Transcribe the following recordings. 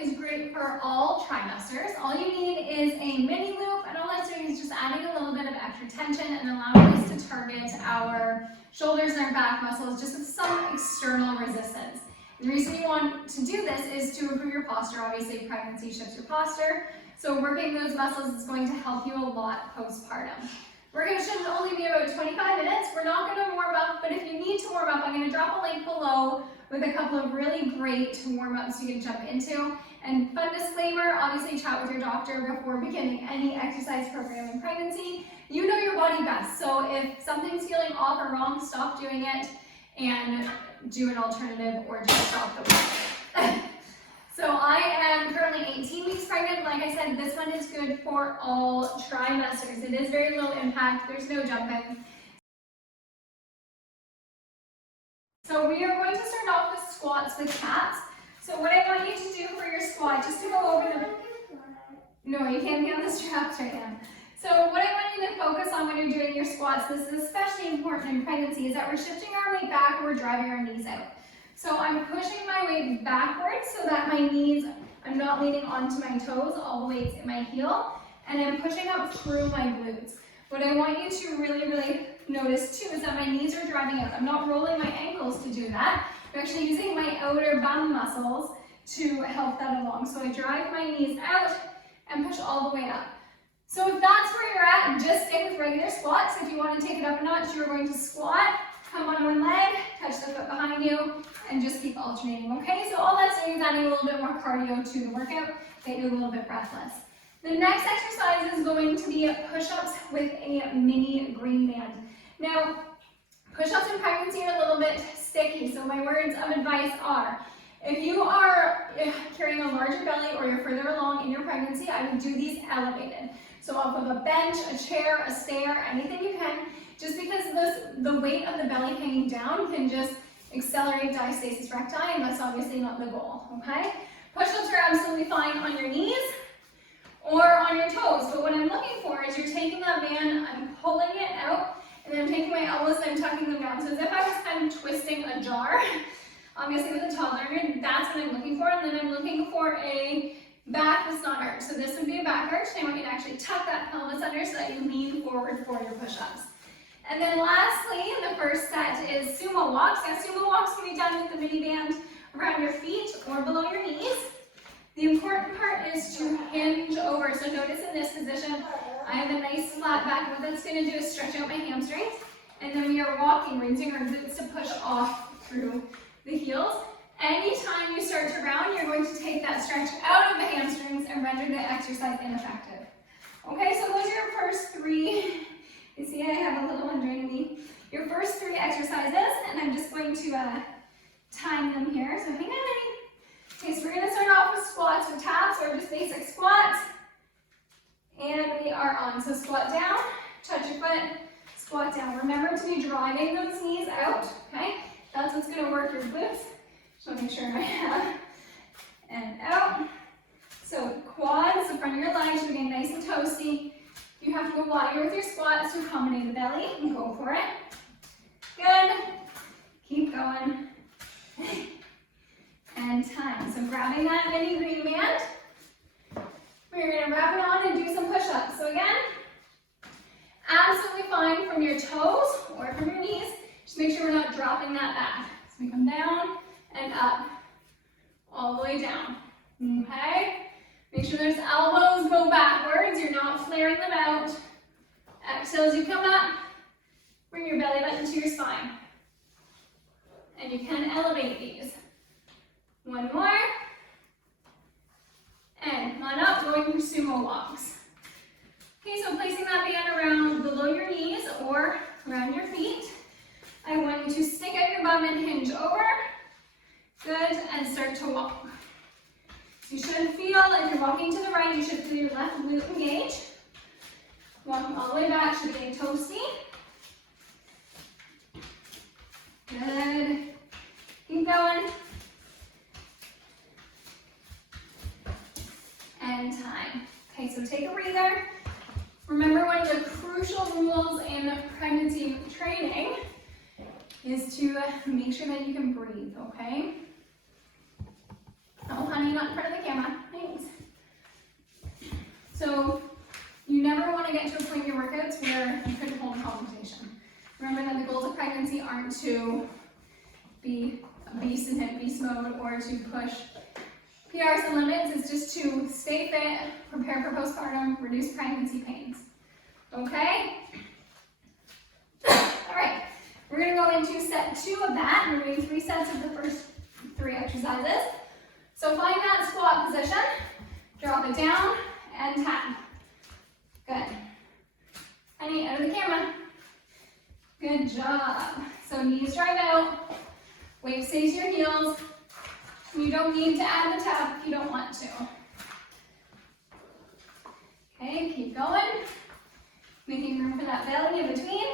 is great for all trimesters. All you need is a mini loop, and all that's doing is just adding a little bit of extra tension and allowing us to target our shoulders and our back muscles just with some external resistance. The reason you want to do this is to improve your posture. Obviously, pregnancy shifts your posture, so working those muscles is going to help you a lot postpartum. Workout should only be about 25 minutes. We're not going to warm up, but if you need to warm up, I'm going to drop a link below with a couple of really great warm-ups you can jump into. And fun disclaimer, obviously chat with your doctor before beginning any exercise program in pregnancy. You know your body best, so if something's feeling off or wrong, stop doing it and do an alternative or just stop the workout. So I am currently 18 weeks pregnant. Like I said, this one is good for all trimesters. It is very low impact. There's no jumping. So we are going to start off with squats with taps. So what I want you to do for your squat, just to go over the... No, you can't get on the straps right now. So what I want you to focus on when you're doing your squats, this is especially important in pregnancy, is that we're shifting our weight back and we're driving our knees out. So I'm pushing my weight backwards so that my knees, I'm not leaning onto my toes, all the weight's in my heel, and I'm pushing up through my glutes. What I want you to really notice too is that my knees are driving out. I'm not rolling my ankles to do that. I'm actually using my outer bum muscles to help that along. So I drive my knees out and push all the way up. So if that's where you're at, just stick with regular squats. If you want to take it up a notch, you're going to squat, come on one leg, touch the foot behind you, and just keep alternating, okay? So all that's doing is adding a little bit more cardio to the workout, get you a little bit breathless. The next exercise is going to be push-ups with a mini green band. Now, push-ups in pregnancy are a little bit sticky, so my words of advice are, if you are carrying a larger belly or you're further along in your pregnancy, I would do these elevated. So off of a bench, a chair, a stair, anything you can, just because the weight of the belly hanging down can just accelerate diastasis recti, and that's obviously not the goal, okay? Push-ups are absolutely fine on your knees or on your toes, but what I'm looking for is you're taking that band, I'm pulling it out, and then I'm taking my elbows and I'm tucking them down. So as if I was kind of twisting a jar, obviously with a toddler, that's what I'm looking for, and then I'm looking for a back that's not arched. So this would be a back arch, and I want you to actually tuck that pelvis under so that you lean forward for your push-ups. And then lastly, the first set is Sumo Walks. Now Sumo Walks can be done with the mini band around your feet or below your knees. The important part is to hinge over. So notice in this position, I have a nice flat back. What that's going to do is stretch out my hamstrings. And then we are walking. We're using our glutes to push off through the heels. Anytime you start to round, you're going to take that stretch out of the hamstrings and render the exercise ineffective. Okay, so those are your first three. You see I have a little one joining me. Your first three exercises, and I'm just going to time them here. So hang on, honey. Okay, so we're going to start off with squats with taps or just basic squats. And we are on. So squat down, touch your foot, squat down. Remember to be driving those knees out, okay? That's what's going to work your glutes. Just want to make sure I have. And out. So quads, the front of your legs should be nice and toasty. You have to go wider with your squats to accommodate the belly, and go for it. Good. Keep going. And time. So grabbing that mini green band, we're going to wrap it on and do some push-ups. So again, absolutely fine from your toes or from your knees. Just make sure we're not dropping that back. So we come down and up, all the way down. Okay? Make sure those elbows go backwards. You're not flaring them out. Exhale as you come up. Bring your belly button to your spine. And you can elevate these. One more. And come on up, going for Sumo Walks. Okay, so placing that band around below your knees or around your feet. I want you to stick out your bum and hinge over. Good, and start to walk. So you should feel, if you're walking to the right, you should feel your left glute engage. Walking all the way back, should be toasty. Good. Keep going. And time. Okay, so take a breather. Remember, one of the crucial rules in pregnancy training is to make sure that you can breathe, okay? Oh, honey, not in front of the camera. goals of pregnancy aren't to be a beast and hit beast mode or to push PRs and limits. It's just to stay fit, prepare for postpartum, reduce pregnancy pains. Okay? All right, we're gonna go into set 2 of that. We're doing 3 sets of the first 3 exercises. So find that squat position, drop it down, and tap. Good. Honey, out of the camera. Good job. So knees drive out, weight stays to your heels. You don't need to add the tap if you don't want to. Okay, keep going. Making room for that belly in between.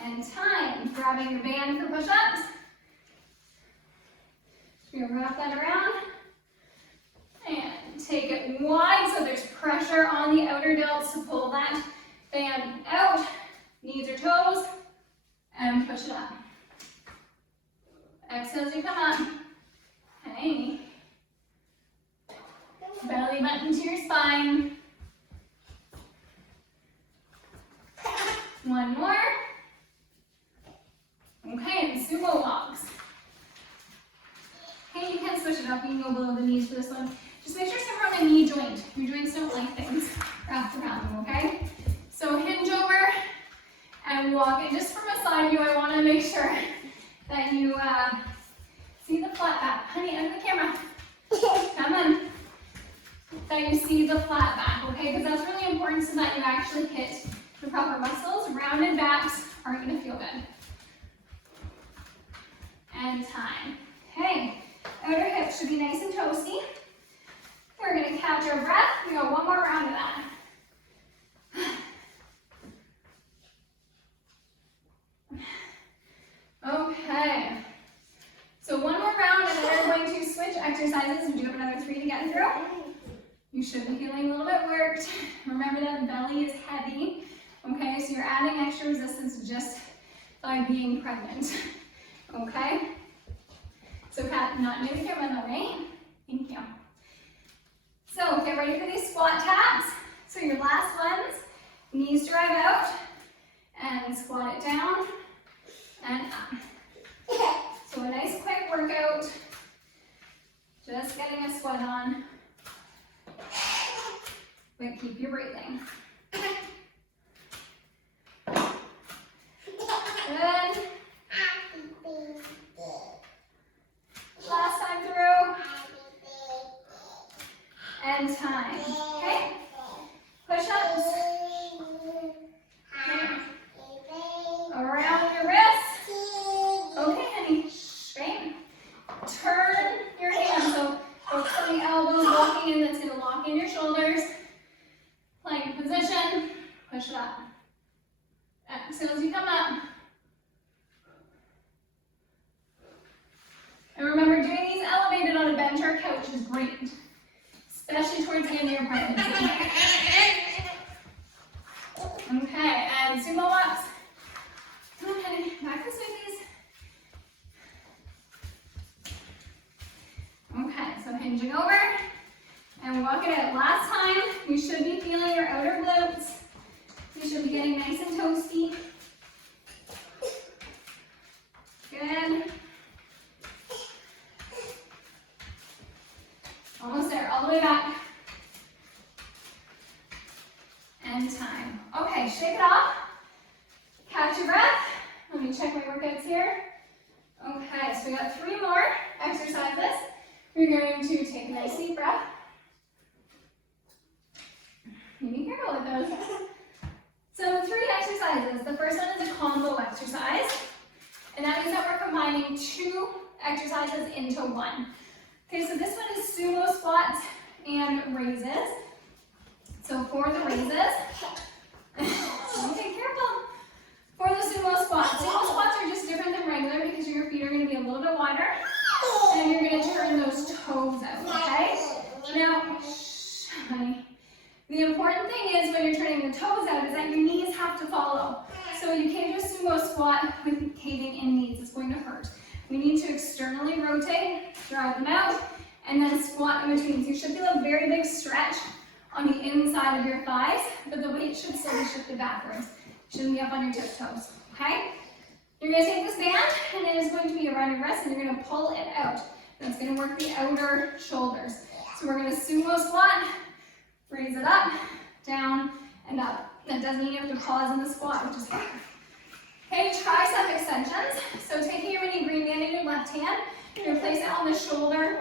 And time. Grabbing your band for push-ups. You're gonna wrap that around. And take it wide so there's pressure on the outer delts to pull that band out. Knees or toes. And push it up. Exhale as you come up. Okay. Belly button to your spine. One more. Okay, and Sumo Walks. Okay, you can switch it up. You can go below the knees for this one. Just make sure it's around the knee joint. Your joints don't like things wrapped around them, okay? So hinge over and walk. And just from a side view, I want to make sure that you see the flat back. Honey, under the camera. Come on. That you see the flat back, okay? Because that's really important so that you actually hit the proper muscles. Rounded backs aren't going to feel good. And time. Okay, outer hips should be nice and toasty. We're going to catch our breath. We go one more round of that. Okay. So one more round and then we're going to switch exercises and do another 3 to get through. You should be feeling a little bit worked. Remember that the belly is heavy. Okay, so you're adding extra resistance just by being pregnant. Okay? So Kat, not near the camera though, right? Thank you. So get ready for these squat taps. So your last ones, knees drive out and squat it down and up. So a nice quick workout, just getting a sweat on, but keep your breathing. Good. Last time through. And time. Okay? Push-ups. Okay. Around your wrists. Okay, honey. Straight. Turn your hands. So focus on the elbows, walking in. That's going to lock in your shoulders. Plank position. Push it up. Exhale as you come up. And remember, doing these elevated on a bench or a couch is great, especially towards the end of your pregnancy. Okay, and Sumo Walks. Come on, honey, back this way, please. Okay, so hinging over and walking it. Last time, you should be feeling your outer glutes. You should be getting nice and toasty. Good. Almost there, all the way back. And time. Okay, shake it off. Catch your breath. Let me check my workouts here. Okay, so we got 3 more exercises. We're going to take a nice deep breath. You be careful with those. So 3 exercises. The first one is a combo exercise. And that means that we're combining 2 exercises into 1. Okay, so this one is Sumo Squats and raises. So for the raises, okay, careful. For the Sumo Squats are just different than regular because your feet are going to be a little bit wider and you're going to turn those toes out, okay? Now, honey, the important thing is when you're turning the toes out is that your knees have to follow. So you can't just Sumo Squat with caving in knees, it's going to hurt. We need to externally rotate, drive them out, and then squat in between. So you should feel a very big stretch on the inside of your thighs, but the weight should still be shifted backwards. Shouldn't be up on your tiptoes, okay? You're gonna take this band, and it is going to be around your wrist, and you're gonna pull it out. That's gonna work the outer shoulders. So we're gonna sumo squat, raise it up, down, and up. That doesn't mean you have to pause in the squat, which is fine. Okay, tricep extensions. So taking your mini green band in your left hand, you're gonna place it on the shoulder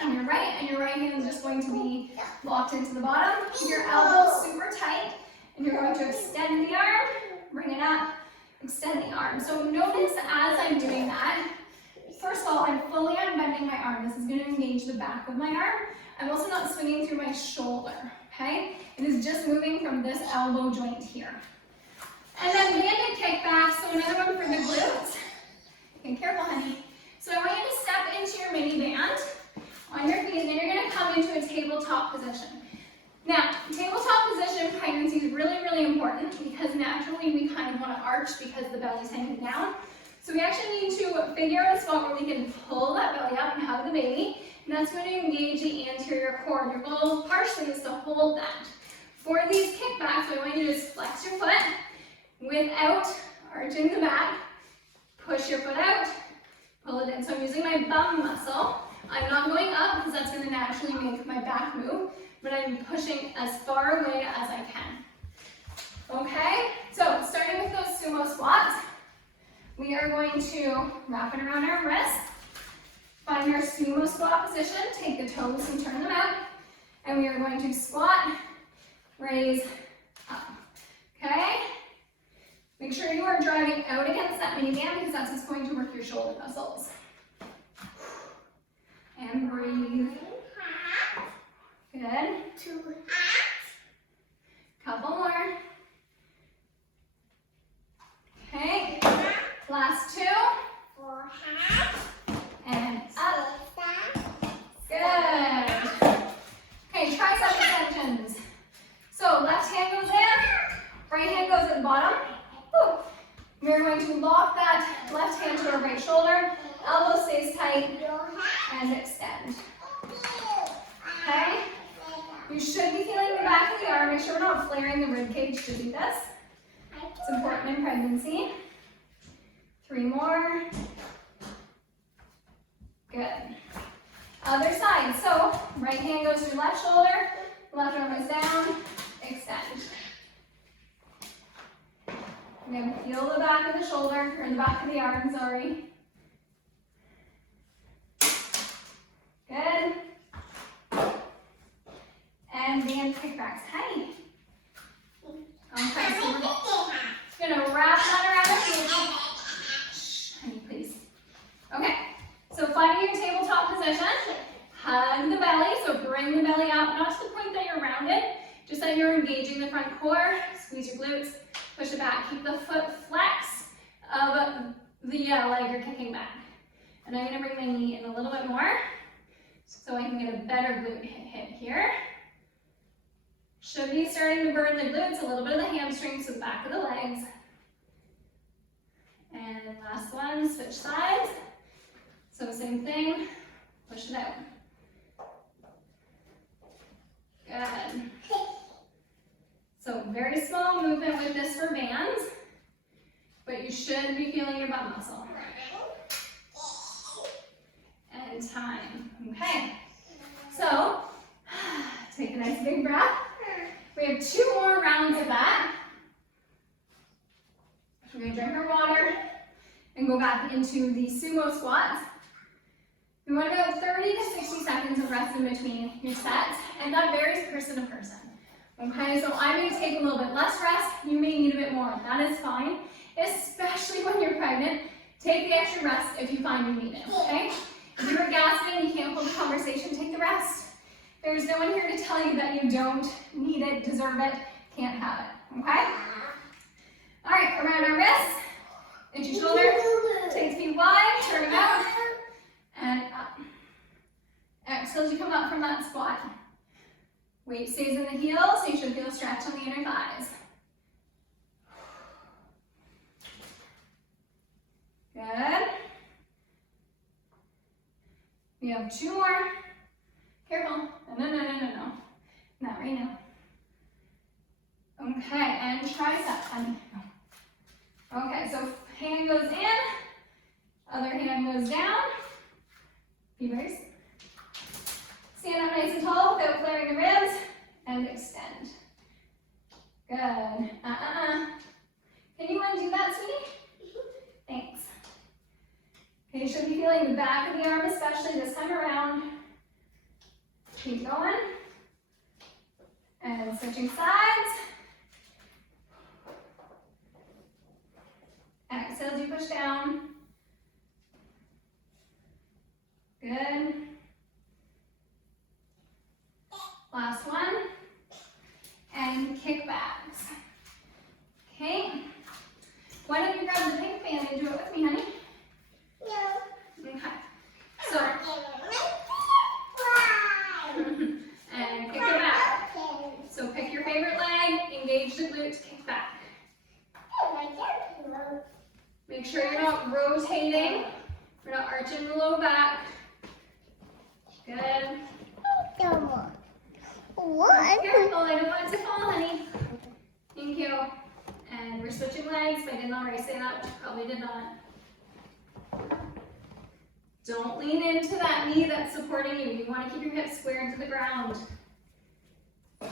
on your right, and your right hand is just going to be locked into the bottom. Keep your elbows super tight, and you're going to extend the arm, bring it up, extend the arm. So notice as I'm doing that, first of all, I'm fully unbending my arm. This is going to engage the back of my arm. I'm also not swinging through my shoulder, okay? It is just moving from this elbow joint here. And then banded kickbacks, so another one for the glutes. Okay, careful, honey. So I want you to step into your mini band on your feet, and then you're going to come into a tabletop position. Now, tabletop position pregnancy is really, really important because naturally we kind of want to arch because the belly's hanging down. So we actually need to figure out a spot where we can pull that belly up and hug the baby, and that's going to engage the anterior core. Your goal partially is to hold that. For these kickbacks, what I want you to do is flex your foot without arching the back. Push your foot out, pull it in. So I'm using my bum muscle. I'm not going up because that's going to naturally make my back move, but I'm pushing as far away as I can. Okay, so starting with those sumo squats, we are going to wrap it around our wrist, find our sumo squat position, take the toes and turn them out, and we are going to squat, raise, up. Okay? Make sure you are driving out against that mini band because that's what's going to work your shoulder muscles. And breathe. Good. 2 couple more. Okay. Last 2. 4 and up. Good. Okay, tricep extensions. So left hand goes in, right hand goes at the bottom. Woo. We're going to lock that left hand to our right shoulder. Elbow stays tight and extend. Okay? You should be feeling the back of the arm. Make sure we're not flaring the rib cage to do this. It's important in pregnancy. 3 more. Good. Other side. So right hand goes to left shoulder, left arm is down, extend. We're going to feel the back of the shoulder, or the back of the arm, sorry. Good. And band kickbacks. Hi. Okay, so we're going to wrap that around the feet. Shh, honey, please. Okay, so finding your tabletop position, hug the belly, so bring the belly up, not to the point that you're rounded, just that you're engaging the front core, squeeze your glutes, push it back, keep the foot flex of the leg you're kicking back. And I'm going to bring my knee in a little bit more so I can get a better glute hit here. Should be starting to burn the glutes, a little bit of the hamstrings, so the back of the legs. And last one, switch sides. So same thing, push it out. Good. So very small movement with this for bands, but you should be feeling your butt muscle. And time. Okay. So take a nice big breath. We have 2 more rounds of that. We're going to drink our water and go back into the sumo squats. We want about 30 to 60 seconds of rest in between your sets, and that varies person to person. Okay, so I may take a little bit less rest, you may need a bit more, that is fine. Especially when you're pregnant, take the extra rest if you find you need it, okay? If you're gasping and you can't hold the conversation, take the rest. There's no one here to tell you that you don't need it, deserve it, can't have it, okay? All right, around our wrists, into your shoulder, take the feet wide, turn them out, and up. Exhale as you come up from that squat. Weight stays in the heels, so you should feel a stretch on the inner thighs. Good. We have 2 more. Careful. No. Not right now. Okay, and tricep. Okay, so hand goes in, other hand goes down. Fevers. Stand up nice and tall without flaring the ribs, and extend. Good. Can you undo that, sweetie? Thanks. Okay, you should be feeling the back of the arm, especially this time around. Keep going. And switching sides. Exhale as you push down. Good. Last one. And kickbacks. Okay. Why don't you grab the pink band and do it with me, honey? No. Okay. So. And kick it back. So pick your favorite leg, engage the glute, kick back. Make sure you're not rotating. You're not arching the low back. Good. What? Careful, I don't want it to fall, honey. Thank you. And we're switching legs. If I didn't already say that, which I probably did not. Don't lean into that knee that's supporting you. You want to keep your hips square into the ground. I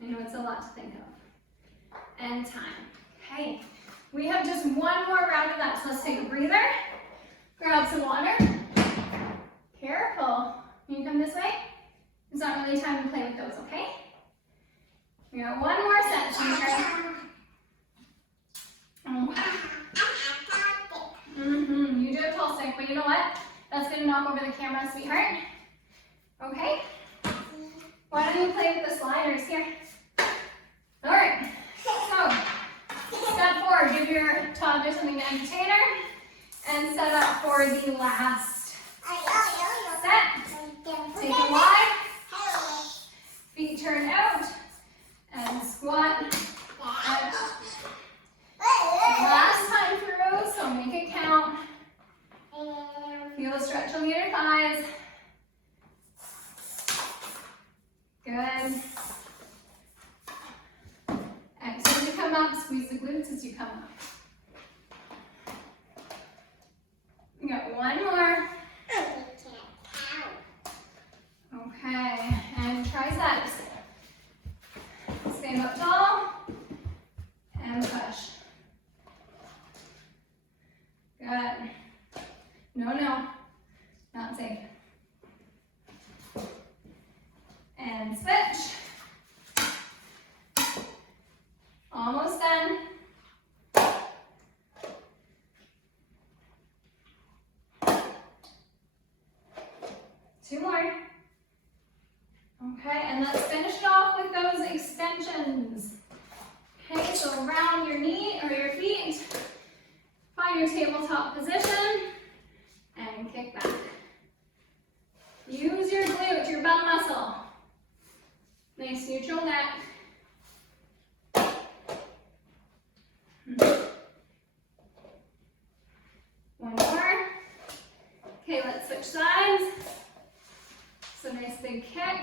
know it's a lot to think of. And time. Okay. We have just one more round of that, so let's take a breather. Grab some water. Careful. Can you come this way? It's not really time to play with those, okay? We got one more set, sweetheart. You do a tall stick, but you know what? That's gonna knock over the camera, sweetheart. Okay? Why don't you play with the sliders here? All right. So, step forward. Give your toddler something to entertain her, and set up for the last set. Take it wide. Feet turn out, and squat. Last time through, so make it count. Feel a stretch on the inner thighs. Good. Exhale to come up, squeeze the glutes as you come up. We got one more. Okay, and triceps. Stand up tall and push. Good. No, not safe. And switch. Almost done. Two more. Okay, and let's finish it off with those extensions. Okay, so round your knee or your feet. Find your tabletop position and kick back. Use your glute, your bum muscle. Nice neutral neck. One more. Okay, let's switch sides. So nice big kick.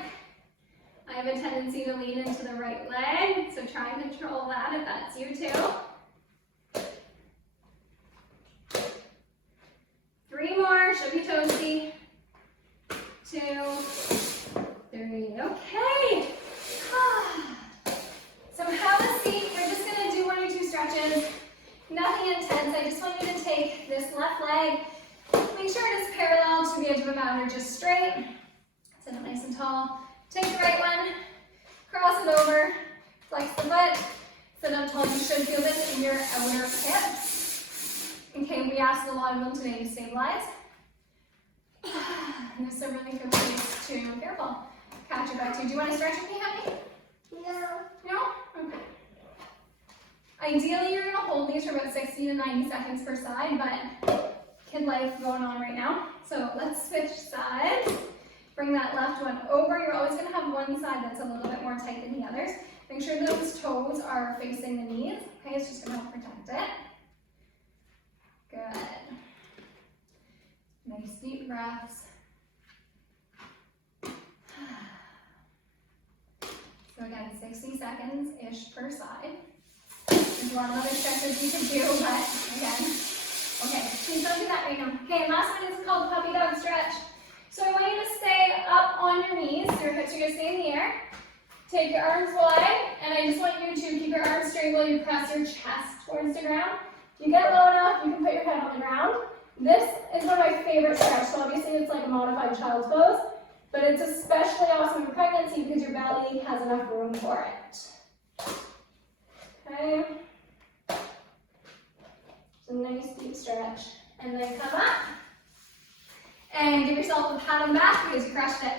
I have a tendency to lean into the right leg, so try and control that if that's you too. Three more, show your toesy. 2, 3, okay. So have a seat, we're just gonna do 1 or 2 stretches. Nothing intense, I just want you to take this left leg, make sure it is parallel to the edge of a mat or just straight. Sit up nice and tall. Take the right one, cross it over, flex the foot, sit up tall. You should feel this in your outer hips. Okay, we asked a lot of them today to stabilize. And there's some really good ways to, careful, catch it back to you. Do you want to stretch with me, honey? No. No? Okay. Ideally, you're going to hold these for about 60 to 90 seconds per side, but kid life going on right now. So let's switch sides. Bring that left one over. You're always going to have one side that's a little bit more tight than the others. Make sure those toes are facing the knees. Okay, it's just going to help protect it. Good. Nice deep breaths. So again, 60 seconds-ish per side. There's a lot of other stretches you can do, but again, okay, please don't do that right now. Okay, last one is called puppy dog stretch. So I want you to stay up on your knees, so your hips are gonna stay in the air. Take your arms wide, and I just want you to keep your arms straight while you press your chest towards the ground. If you get low enough, you can put your head on the ground. This is one of my favorite stretches. So obviously it's like a modified child's pose, but it's especially awesome in pregnancy because your belly has enough room for it. Okay. So nice deep stretch. And then come up. And give yourself a pat on the back because you crushed it.